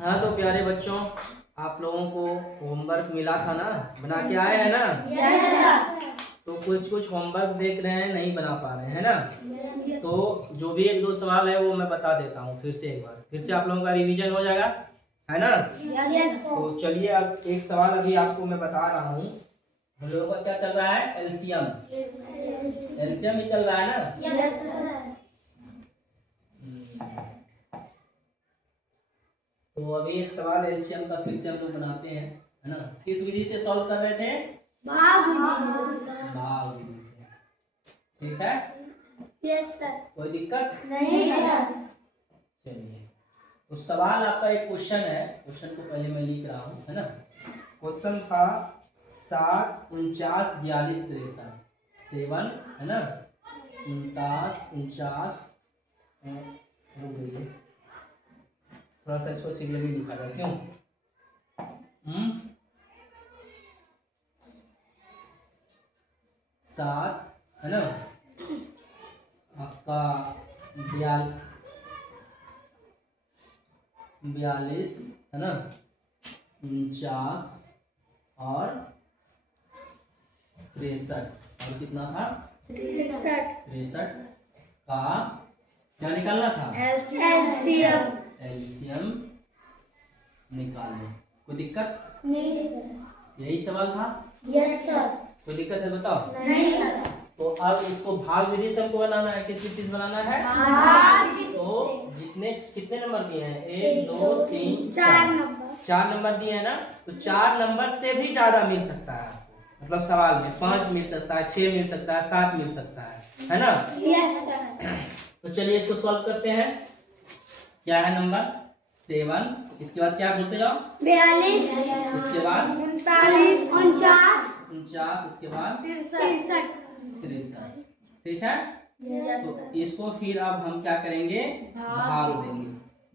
हाँ तो प्यारे बच्चों, आप लोगों को होमवर्क मिला था ना, बना के आए हैं ना। Yes sir. तो कुछ कुछ होमवर्क देख रहे हैं, नहीं बना पा रहे हैं ना। तो जो भी एक दो सवाल है वो मैं बता देता हूँ फिर से एक बार, फिर से आप लोगों का रिवीजन हो जाएगा, है ना। यस तो चलिए अब एक सवाल अभी आपको मैं बता रहा हूँ। हम लोगों का क्या चल रहा है? एलसीएम। एलसीएम ही चल रहा है ना। Yes sir. तो अभी एक सवाल एलसीएम का फिर से हम लोग बनाते हैं, है ना। किस विधि से सॉल्व कर रहे थे? भाग भाग विधि से। ठीक है, यस सर। कोई दिक्कत नहीं सर। चलिए, तो सवाल आपका एक क्वेश्चन है, क्वेश्चन को पहले मैं लिख रहा हूँ, है ना। क्वेश्चन था 7, 49, 42, 63, 7, है ना, 49, 49, हो गई। थोड़ा सा इसको सीरियली लिखा जाए, क्यों? 7, है ना, आपका 42, है ना, 49 और 63, और कितना था? 63 का क्या निकालना था? एलसीएम। एलसीएम निकालें। कोई दिक्कत? नहीं सर। यही सवाल था। Yes sir. कोई दिक्कत है बताओ? नहीं सर। तो अब इसको भाग विधि से हमको बनाना है, किस विधि से बनाना है? भाग तो जितने कितने नंबर दिए हैं? 1 2 3 4 4 नंबर। 4 नंबर दिए हैं ना। तो 4 नंबर से भी ज्यादा मिल सकता है आपको, मतलब सवाल में 5 मिल सकता है, 6 मिल सकता है, 7 मिल सकता है ना। Yes sir. तो चलिए इसको सॉल्व करते हैं। क्या है नंबर? 7, इसके बाद क्या बोलते जाओ? 42, इसके बाद 39, 49, 49, इसके बाद 63। 63। ठीक है, यस तो सर। इसको फिर अब हम क्या करेंगे? भाग देंगे।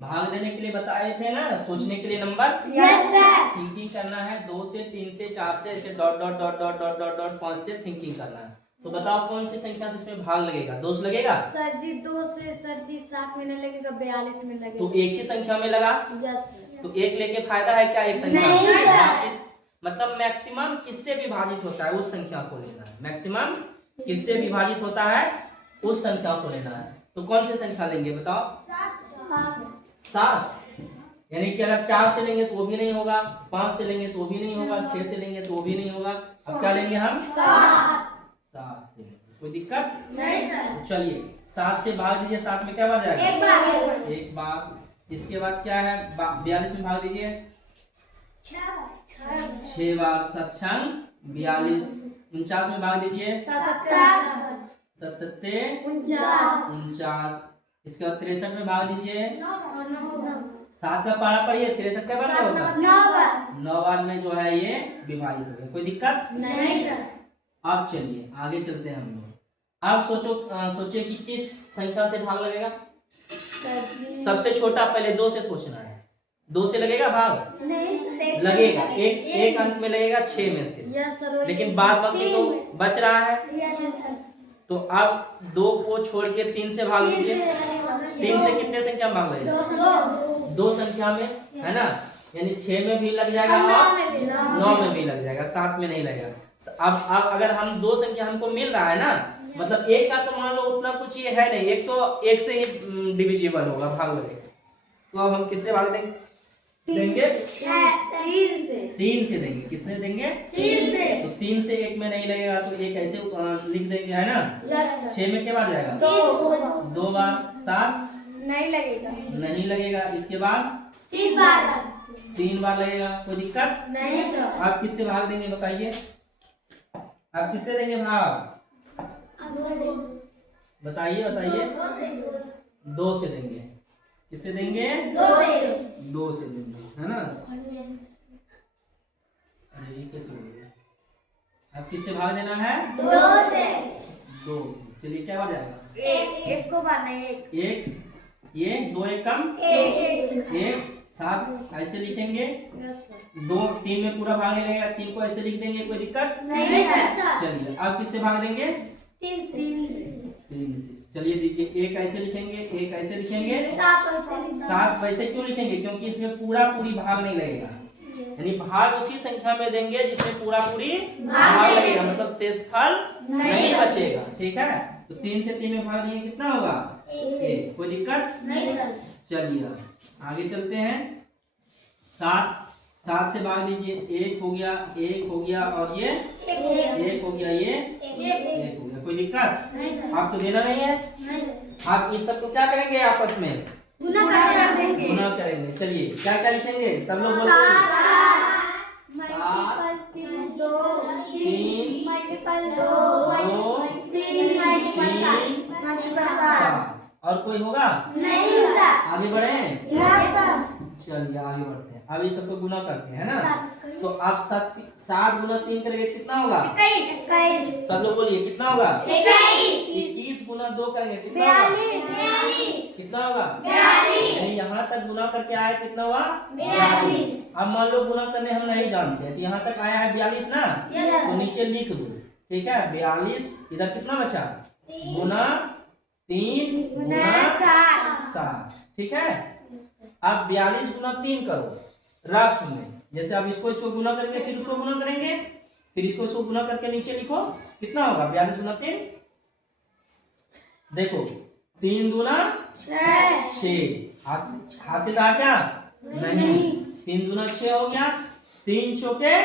भाग देने के लिए बताए थे ना, सोचने के लिए नंबर। Yes sir. थिंकिंग करना है, 2 से 3 से 4 से ऐसे dot dot dot dot dot dot dot 5 से थिंकिंग करना है। तो बताओ कौन सी संख्या से इसमें भाग लगेगा? 2 से लगेगा। सर जी 2 से सर जी 7 में नहीं लगेगा, 42 में लगेगा। तो एक ही संख्या में लगा। Yes sir. तो एक लेके फायदा है क्या? एक संख्या नहीं सर। बाकी- मतलब मैक्सिमम किससे विभाजित होता है उस संख्या को लेना है। मैक्सिमम किससे विभाजित होता है उस संख्या को लेना है। तो कौन सी संख्या लेंगे बताओ? 7। यानी कि अगर 4 से लेंगे तो वो भी नहीं होगा, 5 से लेंगे तो वो भी नहीं होगा, 6 से लेंगे तो वो भी नहीं होगा। अब क्या लेंगे हम? 7 से लेंगे। कोई दिक्कत नहीं सर। चलिए 7 से भाग दीजिए, 7 में क्या बार जाएगा? एक बार। इसके बाद क्या है? 42 में भाग दीजिए 6 बार। 7 छंग 42। 49 में भाग दीजिए 7 सत्ते 49। इसके बाद 63 में भाग दीजिए 7 का पारा पड़िए, 63 का बार क्या होता है? 9 बार में जो है ये विभाजित हो गया। कोई दिक्कत नहीं सर। अब चलिए आगे चलते हैं हम लोग। अब सोचिए कि किस संख्या से भाग लगेगा। सबसे छोटा पहले 2 से सोचना है। 2 से लगेगा भाग? नहीं लगेगा, एक अंक में लगेगा 6 में से। Yes sir. लेकिन बाद बाकी तो बच रहा है। Yes sir. तो अब 2 को छोड़ के 3 से भाग लीजिए। 3 से कितने संख्या में भाग लगेगा? 2 संख्या में, है ना। यानी 6 में भी लग जाएगा और 9 में भी लग जाएगा, 7 में नहीं लगेगा। अब अगर हम 2 संख्या हमको मिल रहा है ना, मतलब एक का तो मान लो उतना कुछ ये है नहीं, एक तो एक से ही डिविजिबल होगा, भाग लगेगा। तो अब हम किससे भाग देंगे? 3 से देंगे। किससे देंगे? 3 से। तो 3 से 1 में नहीं लगेगा तो एक ऐसे लिख देंगे, है ना। 6 में क्या बार जाएगा? 2 बार। 7 नहीं लगेगा। नहीं लगेगा। इसके बाद 3 बार। 3 बार लगेगा। कोई दिक्कत नहीं सर। आप किससे भाग देंगे बताइए? आप किससे देंगे भाग? बताइए 2 से देंगे। किससे देंगे? 2 से देंगे, है ना। अरे ये कैसे हो गया? अब किससे भाग देना है? 2 से। 2 से। चलिए क्या बार जाएगा? एक को बार नहीं, एक। ये 2 1 कम एक 7 ऐसे लिखेंगे। 2 3 में पूरा भाग नहीं लगेगा, 3 को ऐसे लिख देंगे। कोई दिक्कत नहीं सर। चलिए अब किससे भाग देंगे? 3 से। चलिए दीजिए, एक ऐसे लिखेंगे, एक ऐसे लिखेंगे, 7 7 वैसे क्यों लिखेंगे? क्योंकि इसमें पूरा पूरी भाग नहीं लगेगा, यानी भाग उसी संख्या में देंगे जिसमें पूरा पूरी भाग लगेगा, मतलब शेषफल नहीं बचेगा। ठीक है, तो 3 से 3 में भाग देंगे, कितना होगा? 1। कोई दिक्कत नहीं। चलिए आगे चलते हैं। 7 से भाग दीजिए, 1 हो गया, 1 हो गया, और ये 1 हो गया, ये 1 हो गया। कोई दिक्कत? आप तो देना नहीं है। आप इस सब को क्या करेंगे? आपस में गुना कर देंगे। गुना करेंगे। चलिए क्या क्या लिखेंगे? सब लोग बोलो। 7 3 2 3 मल्टीपल 2 3 मल्टीपल 7। और कोई होगा? नहीं सर। आगे बढ़े? Yes sir. चलिए आगे बढ़ते हैं। अब ये सबको गुना करते हैं ना, तो आप 7 गुना 3 करेंगे, कितना होगा? 21। सब लोग बोलिए, कितना होगा? 21 गुना 2 करेंगे, कितना होगा? 42। कितना होगा? 42। नहीं, यहाँ तक गुना करके आया, कितना हुआ? 42। अब मान लो गुना करने हम नहीं जानते हैं, तो यहाँ तक आया है 42 ना, तो नीचे लिख दो। ठीक है, 42 इधर कितना बचा? गुना 3 गुना 7। ठीक है, अब 42 गुना 3 करो रफ में, जैसे अब इसको गुना करेंगे, फिर उसको गुना करेंगे, फिर इसको गुना करके नीचे लिखो, कितना होगा? 42 गुना 3। देखो 3 गुना 6। हासिल रहा क्या? नहीं। 3 गुना 6 हो गया, 3 चौके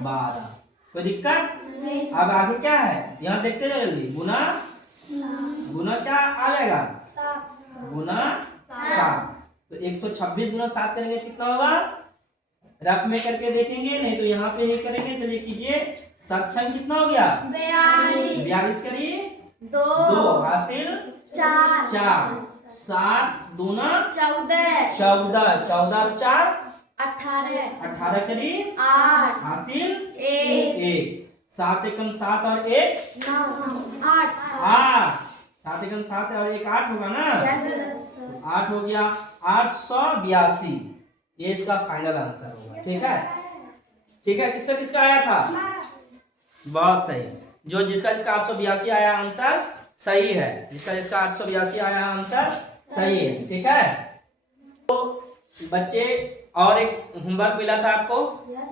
12। कोई दिक्कत? अब आगे क्या है? यहाँ देखते जाओ जल्दी। गुना क्या आ जाएगा? गुना 7। तो 126 गुना 7 करेंगे, कितना होगा? रफ में करके देखेंगे, नहीं तो यहाँ पे ही करेंगे। चलिए कीजिए। 7 कितना हो गया? 42 करिए, 2 हासिल 4। 7 दूना 14, 14 और 4 18 करिए, 8 हासिल 1। 7 एकम 7 और 1 8। 7 एकम 7 और 1 8 होगा ना? 8 हो गया, 882। ये इसका फाइनल आंसर होगा। ठीक है, ठीक है। किसका किसका आया था? बहुत सही। जो जिसका 882 आया आंसर सही है, जिसका 882 आया आंसर सही है। ठीक है, तो बच्चे और एक होमवर्क मिला था आपको,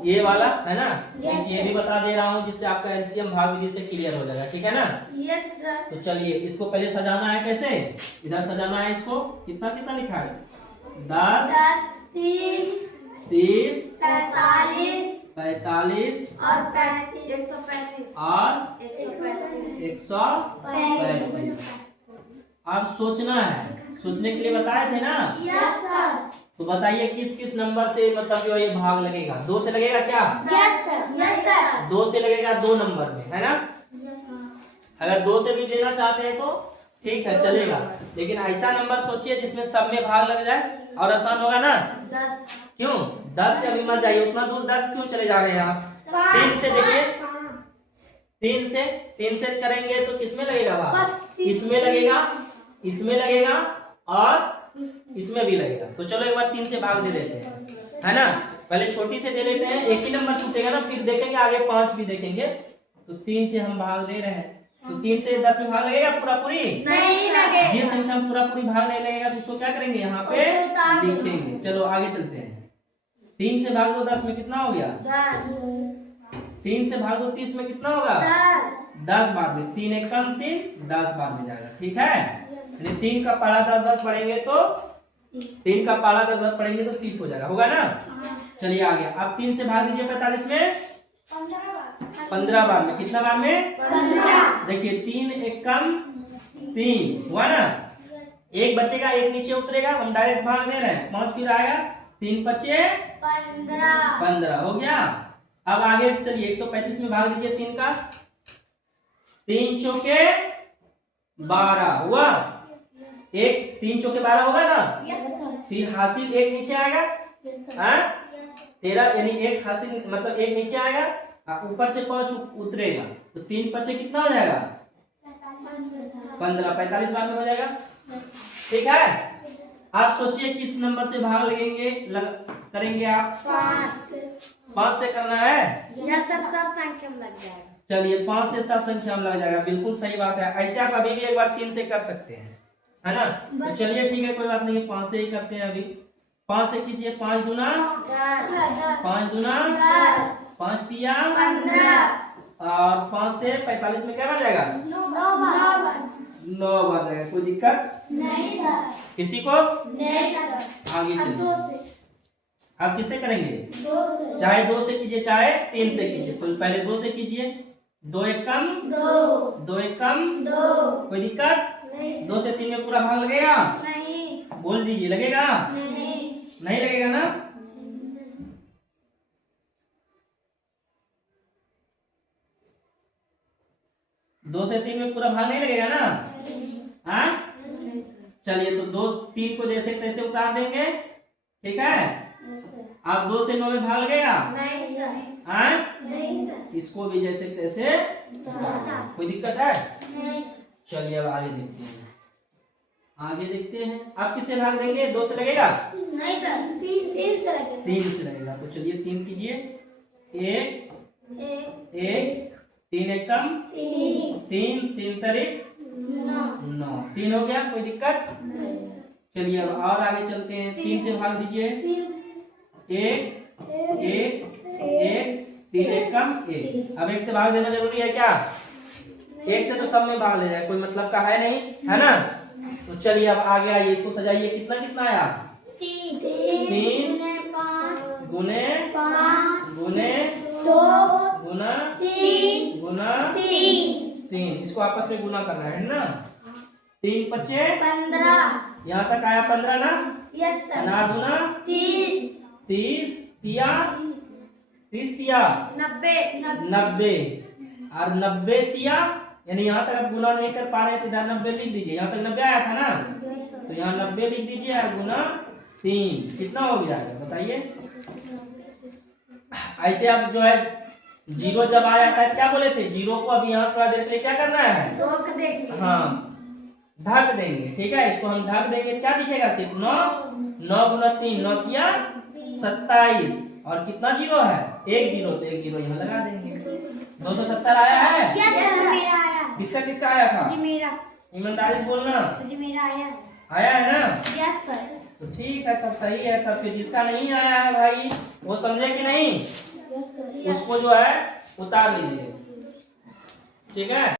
ये वाला है ना, ये भी बता दे रहा हूँ, जिससे आपका एलसीएम भाग विधि से क्लियर हो जाएगा। ठीक है ना? Yes sir. तो चलिए इसको पहले सजाना है। कैसे? इधर सजाना है इसको। कितना कितना लिखा है? 10 30 30 45 45 और 135 और 135। 135। अब सोचना है, सोचने के लिए बताए थे ना? Yes sir. तो बताइए किस किस नंबर से मतलब जो ये भाग लगेगा? 2 से लगेगा क्या? Yes sir. Yes sir. 2 से लगेगा 2 नंबर में, है ना? अगर 2 से भी लेना चाहते हैं तो ठीक है, चलेगा, लेकिन ऐसा नंबर सोचिए जिसमें सब में भाग लग जाए, और आसान होगा ना? 10। क्यों? 10 से अभी मत जाइए, उतना दूर 10 क्यों चले जा रहे हैं आप? 3 से देखिए, 3 से करेंगे तो किसमें लगेगा भाग? इसमें लगेगा, इसमें लगेगा, और इसमें भी लगेगा। तो चलो एक बार 3 से भाग दे देते हैं, है ना? पहले छोटी से दे लेते हैं, एक ही नंबर छूटेगा ना, फिर देखेंगे आगे 5 भी देखेंगे। तो 3 से हम भाग दे रहे हैं, तो 3 से 10 में भाग लगेगा पूरा पूरी? नहीं लगेगा। जिस संख्या में पूरा पूरी भाग नहीं लगेगा तो उसको क्या करेंगे? यहाँ पे लिखेंगे। चलो आगे चलते हैं। 3 से भाग दो 10 में कितना हो गया? 3 से भाग दो 30 में कितना होगा? 10 बाद में। 3 एकम 3, 10 बाद में जाएगा। ठीक है, 3 का पारा 10 पढ़ेंगे तो 3 का पारा 10 पढ़ेंगे तो 30 हो जाएगा, होगा ना? चलिए आगे। अब 3 से भाग दीजिए 45 में 15 बार में। कितना बार में? 15। देखिए 3 एकम 3 हुआ ना, एक बचेगा, एक नीचे उतरेगा, हम डायरेक्ट भाग दे रहे हैं, 5 फिर आएगा, 3 5 15 हो गया। अब आगे चलिए 135 में भाग दीजिए 3 का। 3 चौके 12 हुआ, एक 3 चौके 12 होगा ना? फिर हासिल 1 नीचे आएगा, 13, यानी 1 हासिल मतलब 1 नीचे आएगा, ऊपर से 5 उतरेगा, तो 3 5 कितना हो जाएगा? 15। 45 बार में हो जाएगा। ठीक है, आप सोचिए किस नंबर से भाग लगेंगे करेंगे आप? 5 से करना है। यस सर, सब संख्या में लग जाएगा। चलिए 5 से सब संख्या में लग जाएगा, बिल्कुल सही बात है। ऐसे आप अभी भी एक बार 3 से कर सकते हैं, है ना। तो चलिए ठीक है, कोई बात नहीं, 5 से ही करते हैं अभी। 5 से कीजिए, 5 दूना 5 दूना 5 तिया 15 और 5 से 45 में क्या बन जाएगा? 9 बन जाएगा। कोई दिक्कत नहीं सर, किसी को? नहीं सर। आगे चलिए, आप किससे करेंगे? 2 से। चाहे 2 से कीजिए चाहे 3 से कीजिए, तो पहले 2 से कीजिए। 2 एक कम 2 एक कम 2। कोई दिक्कत नहीं 2 से 3 में पूरा भाग लगेगा? नहीं बोल दीजिए, लगेगा? नहीं लगेगा ना। 2 से 3 में पूरा भाग नहीं लगेगा ना। हाँ चलिए, तो 2 3 को जैसे तैसे उतार देंगे, ठीक है। आप 2 से 9 में भाग लगेगा? नहीं सर, हाँ नहीं सर। इसको भी जैसे तैसे, कोई दिक्कत है? नहीं चलिए अब आगे देखते हैं, आगे देखते हैं। आप किससे भाग देंगे? 2 से लगेगा? नहीं सर, 3 से लगे। 3 से लगेगा, तो चलिए 3 कीजिए। 1 3 एक कम 3 3 तरीक 9 3 हो गया। कोई दिक्कत? चलिए अब और आगे चलते हैं। 3 से भाग दीजिए। 1 3 एक कम 1। अब 1 से भाग देना जरूरी है क्या? 1 से तो सब में भाग ले जाए, कोई मतलब का है नहीं, है ना। तो चलिए अब आगे आइए, इसको सजाइए। कितना कितना आया? 3 गुने 2 गुना 3। इसको आपस में गुना करना है ना। 3 पचे 15। यहाँ तक आया 15 ना। Yes sir. ना गुना 30 तिया 90 और 90 तिया, यानी यहाँ तक आप गुना नहीं कर पा रहे हैं तो इधर 90 लिख दीजिए। यहाँ तक 90 आया था ना, तो यहाँ 90 लिख दीजिए और गुना 3। कितना हो गया बताइए। ऐसे आप जो है 0 जब आ जाता है, क्या बोले थे? 0 को अभी यहाँ थोड़ा देर के लिए क्या करना है? 2 से देखिए। हाँ ढक देंगे, ठीक है। इसको हम ढक देंगे, क्या दिखेगा? सिर्फ 9 9 गुना 3 9 तिया 27 और कितना 0 है? 1 0, तो 1 0 यहाँ लगा देंगे। 270 आया है? यस सर, मेरा आया। किसका किसका आया था? जी मेरा। ईमानदारी से बोलना। जी मेरा आया। आया है ना? Yes sir. तो ठीक है, तब सही है। तब फिर जिसका नहीं आया है भाई, वो समझे कि नहीं, उसको जो है उतार लीजिए, ठीक है।